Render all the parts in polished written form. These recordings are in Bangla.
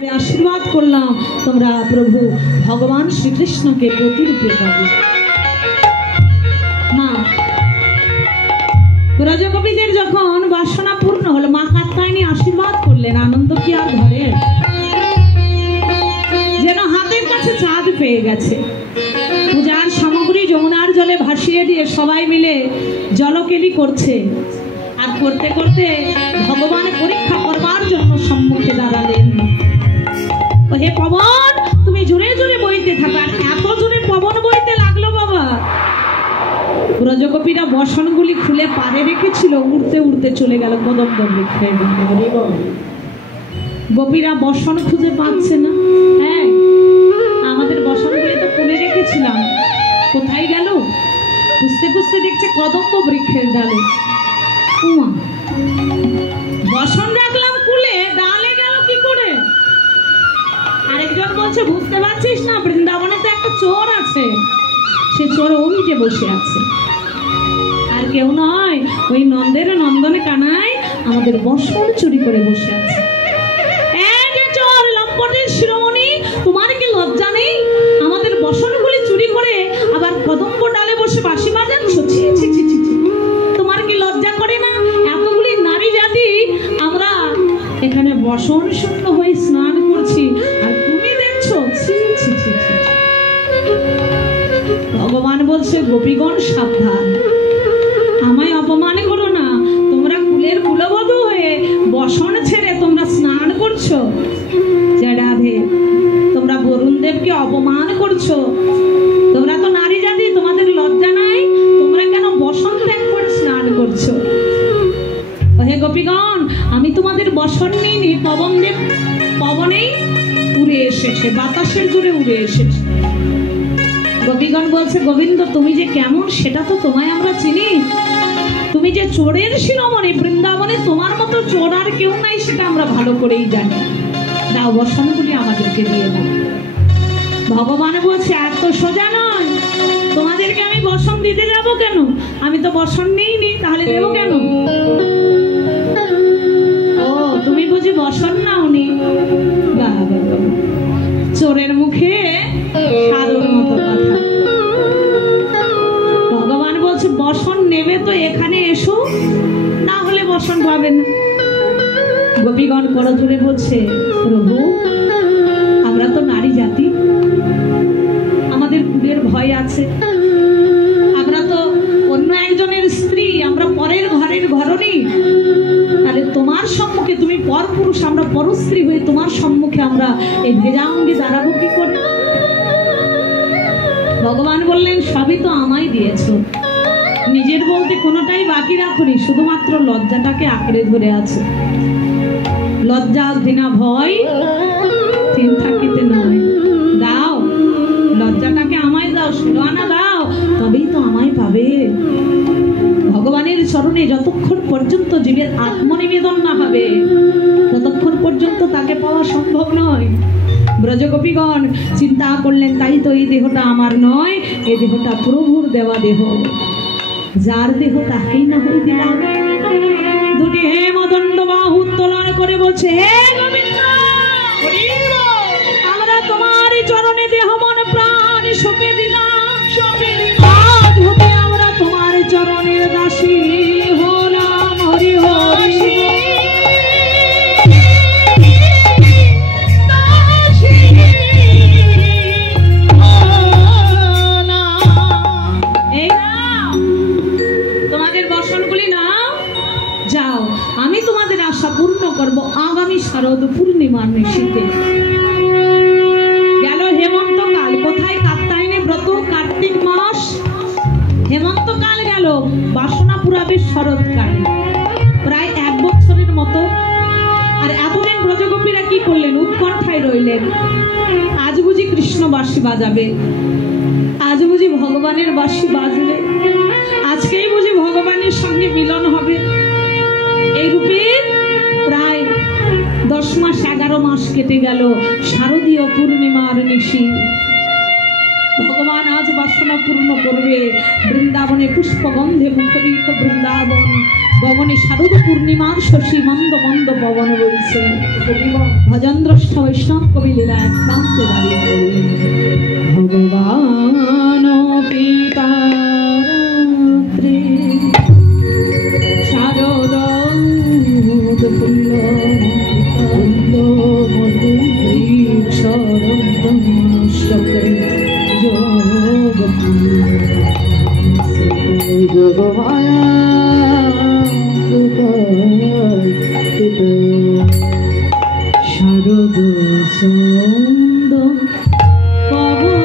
आशीर्वाद करलाम तोमरा प्रभु भगवान श्रीकृष्ण के प्रतिरूपे पाबे। माँ ब्रजगोपीदेर जखन बासना पूर्ण हलो मा कात्यायनी आशीर्वाद करलेन आनंद कि आर धरे जेन हाथेर काछे चाँद पेये गेछे पूजार सामग्री यमुनार जले भासिये दिये सबाई मिले जलकेली करछे आर करते करते भगवान परीक्षा करबार जन्य सम्मुखे दाঁড়ালেন। हे पवन तुमी जोरे जोरे बইতে থাকো আর এত জোরে পবন বইতে লাগলো বাবা ব্রজগোপীরা বসনগুলি খুলে পারে রেখেছিল উড়তে উড়তে চলে গেল কদম্ব বৃক্ষে। গোপীরা বসন খুঁজে পাচ্ছে না। হ্যাঁ আমাদের বসনগুলি তো খুলে রেখেছিলাম কোথায় গেল খুঁজতে খুঁজতে দেখছে কদম্ব বৃক্ষের ডালে। উমা বসন রাখলাম খুলে ডালে গেল কি করে? আরেকজন বলছে বুঝতে পারছিস না বৃন্দাবনে তো একটা চোর আছে সে চোর ওইটে বসে আছে আর কেউ নয় ওই নন্দের নন্দনে কানাই আমাদের বসন চুরি করে বসে আছে। এক চোর লম্পটের শিরোমণি তোমার কি লজ্জা নেই আমাদের বসনগুলি চুরি করে আবার কদম্ব ডালে বসে বাঁশি বাজাচ্ছ? ছি ছি ছি ছি তোমার কি লজ্জা করে না? এতগুলি নারী জাতি আমরা এখানে বসন শূন্য হয়ে স্নান করছি আর তুমি দেখছো? ছি ছি ছি ছি। ভগবান বলছে গোপীগণ সাবধান আমায় অপমান করো না তোমরা কুলের কুলবধূ হয়ে বসন ছেড়ে তোমরা স্নান করছো। রাধে তোমরা বরুণ দেবকে অপমান করছো তোমরা তো নারী জাতি তোমাদের লজ্জা নাই তোমরা কেন বসন ত্যাগ করে স্নান করছো? হে গোপীগণ আমি তোমাদের বসন নিইনি পবনেই উড়ে এসেছে বাতাসের জোরে উড়ে এসেছে। গোপীগণ বলছে গোবিন্দ তুমি যে কেমন সেটা তো তোমায় আমরা চিনি তুমি যে চোরের শিরোমণি বৃন্দাবনে তোমার মতো চোর আর কেউ নাই সেটা আমরা ভালো করেই জানি দাও বসনগুলি আমাদেরকে দিয়ে দাও। ভগবান বলছে এত সোজা নয় তোমাদেরকে আমি বসন দিতে যাব কেন? আমি তো বসন নিইনি তাহলে দেবো কেন? তুমি বুঝি বসন নাওনি? চোরের মুখে সাধুর মতো কথা। ভগবান বলছে বসন নেবে তো এখানে এসো না হলে বসন পাবে না। গোপীগণ করজোড়ে বলছে প্রভু আমরা তো নারী জাতি আমাদের কুলের ভয় আছে আমরা তো অন্য একজনের স্ত্রী আমরা পরের ঘরের ঘরণী তাহলে তোমার সম্মুখে তুমি পর পুরুষ আমরা পরস্ত্রী হয়ে তোমার সম্মুখে আমরা এই ভেজা অঙ্গে দাঁড়াবো কি করে? ভগবান বললেন সবই তো আমায় দিয়েছো নিজের বলতে কোনোটাই বাকি রাখুনি শুধুমাত্র লজ্জাটাকে আঁকড়ে ধরে আছে। লজ্জা ঘৃণা ভয় তিন থাকিতে নয় দাও লজ্জাটাকে আমায় দাও শিরোয়ানা দাও তবেই তো আমায় পাবে। ভগবানের চরণে যতক্ষণ পর্যন্ত জীবের আত্মনিবেদন না হবে ততক্ষণ পর্যন্ত তাকে পাওয়া সম্ভব নয়। ব্রজগোপীগণ চিন্তা করলেন তাই তো এই দেহটা আমার নয় এই দেহটা প্রভুর দেওয়া দেহ যার দেহ তাকেই না হয়ে দিলাম। দুটি হে মদণ্ড বাহু উত্তোলন করে বলছে হে গোবিন্দ আমরা তোমার চরণে দেহ মন প্রাণ সঁপে দিলাম আজ হতে আমরা তোমার চরণের দাসী হলাম। হরি হরি তোমাদের বসনগুলি নাও যাও আমি তোমাদের আশা পূর্ণ করব আগামী শারদ পূর্ণিমার নিশীথে। গেল হেমন্তকাল কোথায় কাত্যায়নী ব্রত কার্তিক মাস হেমন্তকাল গেল বাসনা পুরাবে শরৎকাল প্রায় 1 বছরের মতো। আর এতদিন ব্রজগোপীরা কি করলেন উৎকণ্ঠায় রইলেন আজ বুঝি কৃষ্ণ বাঁশি বাজাবে আজ বুঝি ভগবানের বাঁশি বাজবে আজকেই বুঝি ভগবানের সঙ্গে মিলন হবে। এই রূপে প্রায় 10 মাস 11 মাস কেটে গেল শারদীয় পূর্ণিমার নিশি। ভগবান আজ বাসনা পূর্ণ করবে। বৃন্দাবনে পুষ্পগন্ধে মুখরিত বৃন্দাবন, গগনে শারদ পূর্ণিমার শশী মন্দ মন্দ পবন বলছে। ভজনদ্রষ্টা বৈষ্ণব কবি লীলা এক প্রান্তে দাঁড়িয়ে বললেন, ভগবান পিতা শারদ ফুল্ল যোগমায়া শারদ সন্দ পবন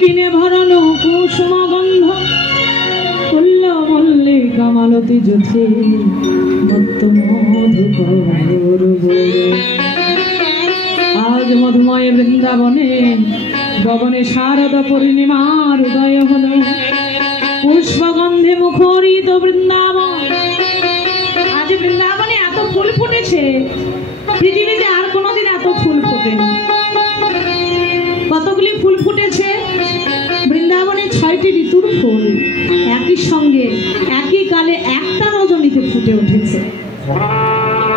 বিপিনে ভরানো কুসুম গন্ধ তুল্য মল্লিকা মালতী জ্যোতি মত্ত মধুকর। আজ মধুময় বৃন্দাবনে গগনে শারদ পূর্ণিমার উদয় হলো। পুষ্পগন্ধে মুখরিত বৃন্দাবন। আজ বৃন্দাবনে এত ফুল ফুটেছে, পৃথিবীতে আর কোনোদিন এত ফুল ফোটেনি। কতগুলি ফুল ফুটেছে? বৃন্দাবনে 6টি ঋতুর ফুল একই সঙ্গে একই কালে একটা রজনীতে ফুটে উঠেছে।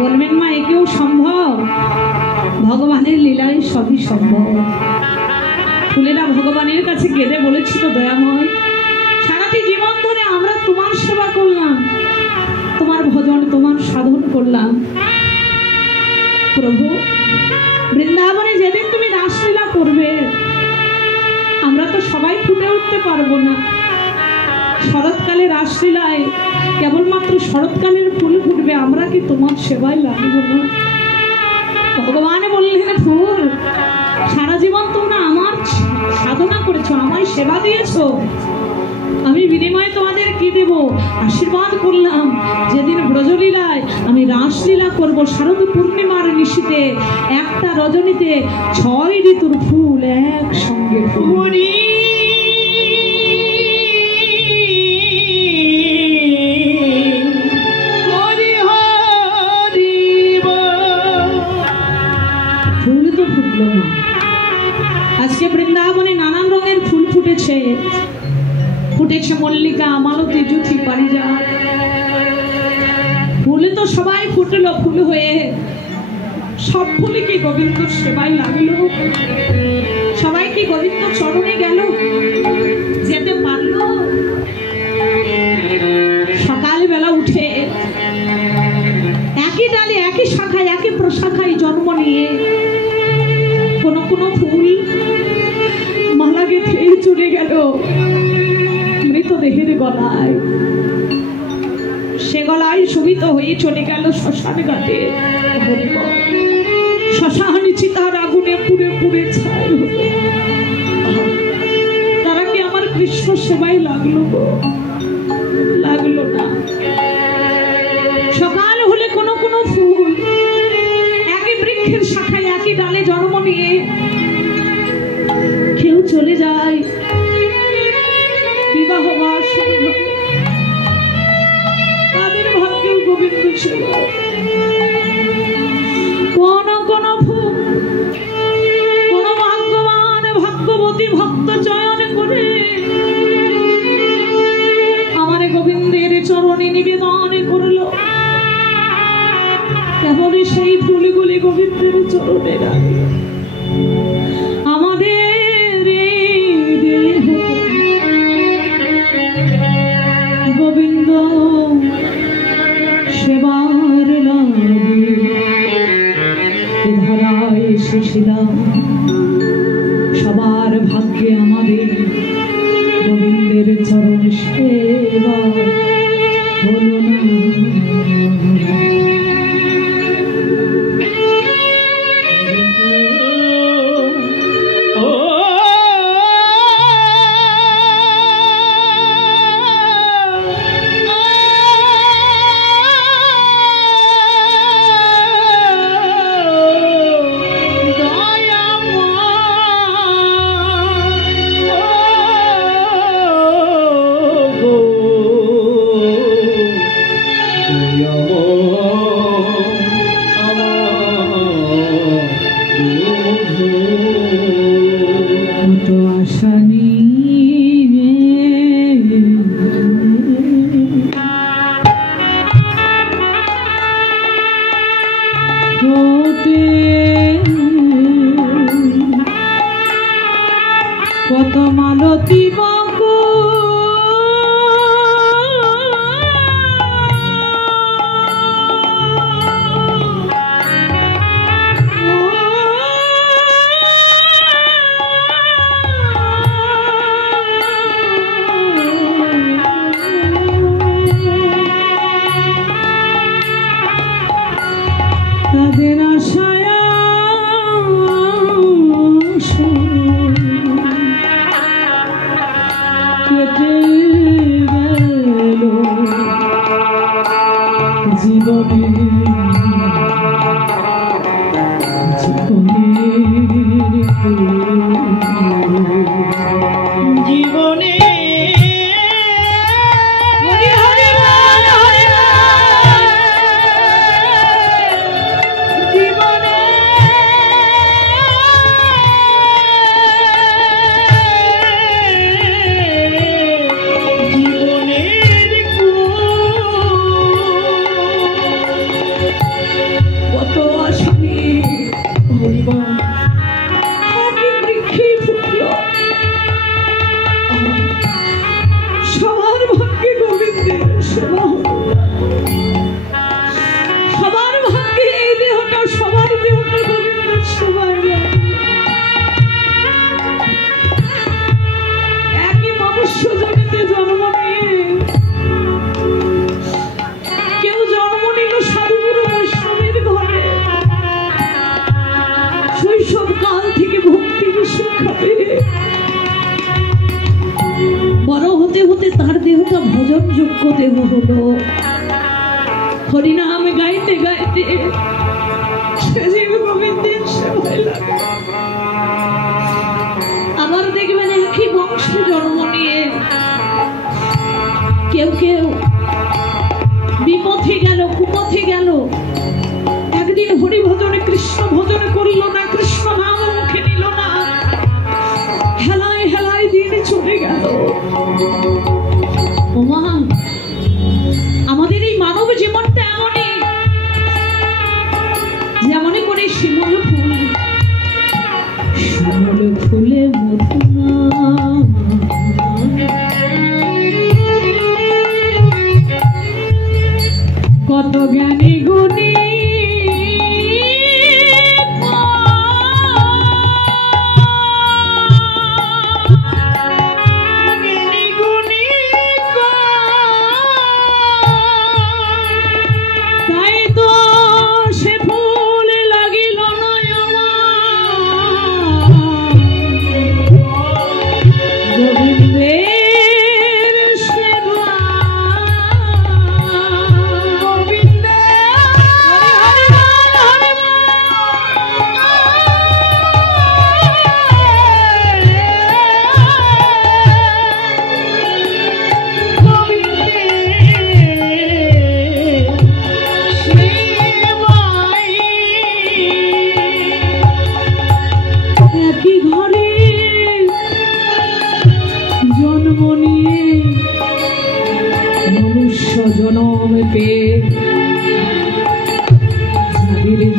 বলবেন মা একেও সম্ভব? ভগবানের লীলায় সবই সম্ভব। ফুলেরা ভগবানের কাছে কেঁদে বলেছিল, দয়াময় সারাটি জীবন ধরে আমরা তোমার সেবা করলাম, তোমার ভজন তোমার সাধন করলাম, প্রভু বৃন্দাবনে যেদিন তুমি রাসলীলা করবে আমরা তো সবাই ফুটে উঠতে পারবো না। শরৎকালে রাসলীলায় কেবলমাত্র শরৎকালের ফুল ফুটবে, আমরা কি তোমার সেবায় লাগবো না? ভগবান বললেন, ফুল সারা জীবন তোমরা আমার সাধনা করেছো, আমায় সেবা দিয়েছো, আমি বিনিময়ে তোমাদের কি দেব? আশীর্বাদ করলাম। যেদিন ব্রজলীলায় আমি রাসলীলা করব, শারদ পূর্ণিমার নিশীতে একটা রজনীতে 6 ঋতুর ফুল একসঙ্গে ফুটবে। ফুল তো ফুটলো না। আজকে বৃন্দাবনে নানান রঙের ফুল ফুটেছে। ফুটেছে মল্লিকা, মালতী, জ্যোতি, পারিজাত। ফুলে তো সবাই ফুটলো, ফুল হয়ে সব ফুলে কি গোবিন্দ সেবাই লাগলো? সবাই কি গোবিন্দ চরণে গেল? যেতে পারলো? সকালবেলা উঠে একই ডালে একই শাখায় একই প্রশাখায় জন্ম নিয়ে কোন কোন ফুল মালা গেঁথে চলে গেল মৃতদেহের গলায়। সে গলায় শোভিত হয়ে চলে গেল শ্মশান ঘাটে। শ্মশান চিতার আগুনে পুড়ে পুড়ে ছাই হলো। তারা কি আমার কৃষ্ণ সেবাই লাগলো? লাগলো না। সকাল হলে কোন কোন ফুল একই বৃক্ষের শাখায় একই ডালে জন্ম নিয়ে কেউ চলে যায় বিবাহ বাসর ঘরে। তাদের ভাগ্যেও গোবিন্দ সেবা। কোন কোন ফুল কোন ভাগ্যবান ভাগ্যবতী ভক্ত চয়ন করে আমার গোবিন্দের চরণে নিবেদন করলো। কেবল সেই ফুলগুলি গোবিন্দের চরণে রাখে। আমাদের দেহ গোবিন্দ সেবার লাগে ধরায় এসেছিলাম। সবার ভাগ্যে আমাদের গোবিন্দের চরণ সেবা হলো না। কত মালতী তাদের আশায় হতে হতে তার দেহটা ভজনযোগ্য দেহ হলো। হরিনাম গাইতে গাইতে আবার দেখবেন একই বংশে জন্ম নিয়ে কেউ কেউ বিপথে গেল, কুপথে গেল, একদিন হরি ভজনে কৃষ্ণ ভজনে করিল না, কৃষ্ণ নাম মুখে নিল না, হেলায় হেলায় দিন চলে গেল। ওমা, আমাদের এই মানব জীবনটা এমনই, যেমন করে শিমুল ফুল, শিমুল ফুলে কত জ্ঞানী গুণী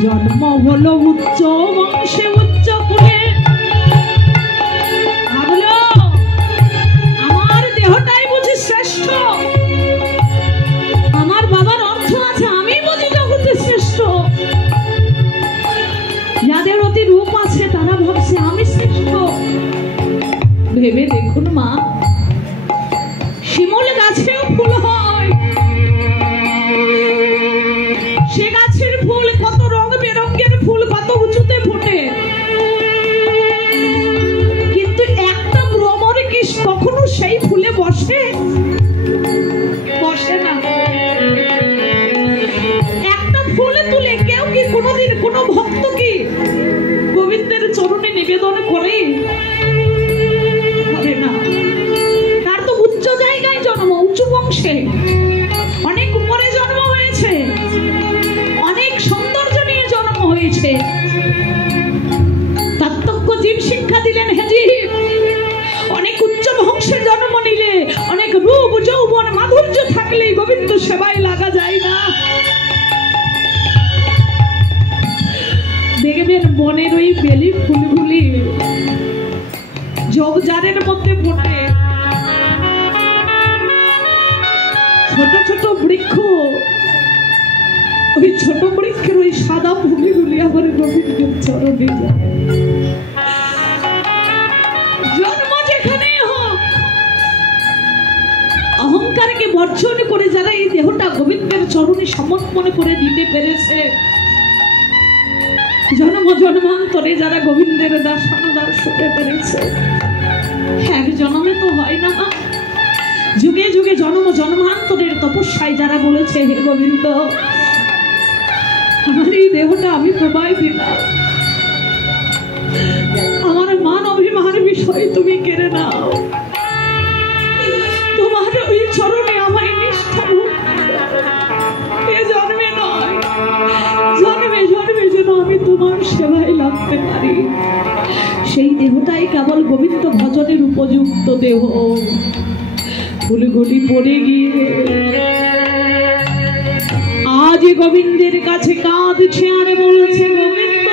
জন্ম হলো উচ্চ বংশে উচ্চ কুলে। ভাবলো আমার দেহটাই বুঝি শ্রেষ্ঠ, আমার বাবার অর্থ আছে, আমি বুঝি জগতে শ্রেষ্ঠ। যাদের অতি রূপ আছে তারা ভাবছে আমি শ্রেষ্ঠ। ভেবে দেখুন মা, শিমুল গাছেও ফুল হয়, সে গাছের ফুল কত রং বেরঙের ফুল, কত উঁচুতে ফোটে, কিন্তু একটা ভ্রমরে কি কখনো সেই ফুলে বসে? বসে না। একটা ফুল তুলে কেউ কি কোনোদিন কোনো ভক্ত কি গোবিন্দের চরণে নিবেদন করে? করে না। তার তো উচ্চ জায়গায় জন্ম, উঁচু বংশে, অনেক উপরে জন্ম হয়েছে, অনেক সৌন্দর্য নিয়ে জন্ম হয়েছে। তাত্ত্বিক জীব শিক্ষা দিলেন, হে জীব, অনেক উচ্চ বংশে জন্ম নিলে, অনেক রূপ যৌবন মাধুর্য থাকলে গোবিন্দ সেবায় লাগা যায় না। দেখবেন বনের ওই বেলি ফুলগুলি ঝোপঝাড়ের মধ্যে ফোটে, ছোট ছোট বৃক্ষ, ওই ছোট বৃক্ষের ওই সাদা ফুলগুলি আমার গোবিন্দের চরণে যায়। জন্ম যেখানে হোক, অহংকারকে বর্জন করে যারা এই দেহটা গোবিন্দের চরণে সমর্পণ করে দিতে পেরেছে, জন্ম জন্মান্তরে যারা গোবিন্দের দাসানুদাস হতে পেরেছে, এক জন্মে তো হয় না, যুগে যুগে জন্ম জন্মান্তরের তপস্যায় যারা বলেছে হে গোবিন্দ আমার এই দেহটা আমি তোমায় দিলাম, আমার মান অভিমানের বিষয় তুমি কেড়ে নাও, তোমার ওই চরণে আমায় নিষ্ঠা এ জন্মে নয়, জন্মে জন্মে যেন আমি তোমার সেবায় লাগতে পারি। সেই দেহটাই কেবল গোবিন্দ ভজনের উপযুক্ত দেহ। ফুলগুলি পড়ে গিয়ে আজ গোবিন্দের কাছে কাঁদছে আর বলছে, গোবিন্দ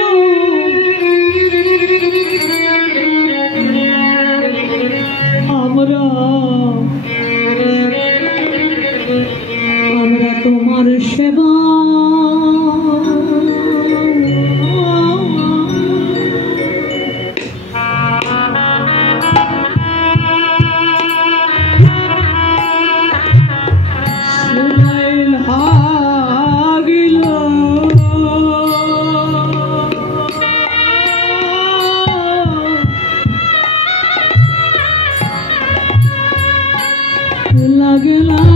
আমরা তোমার সেবা লাগলা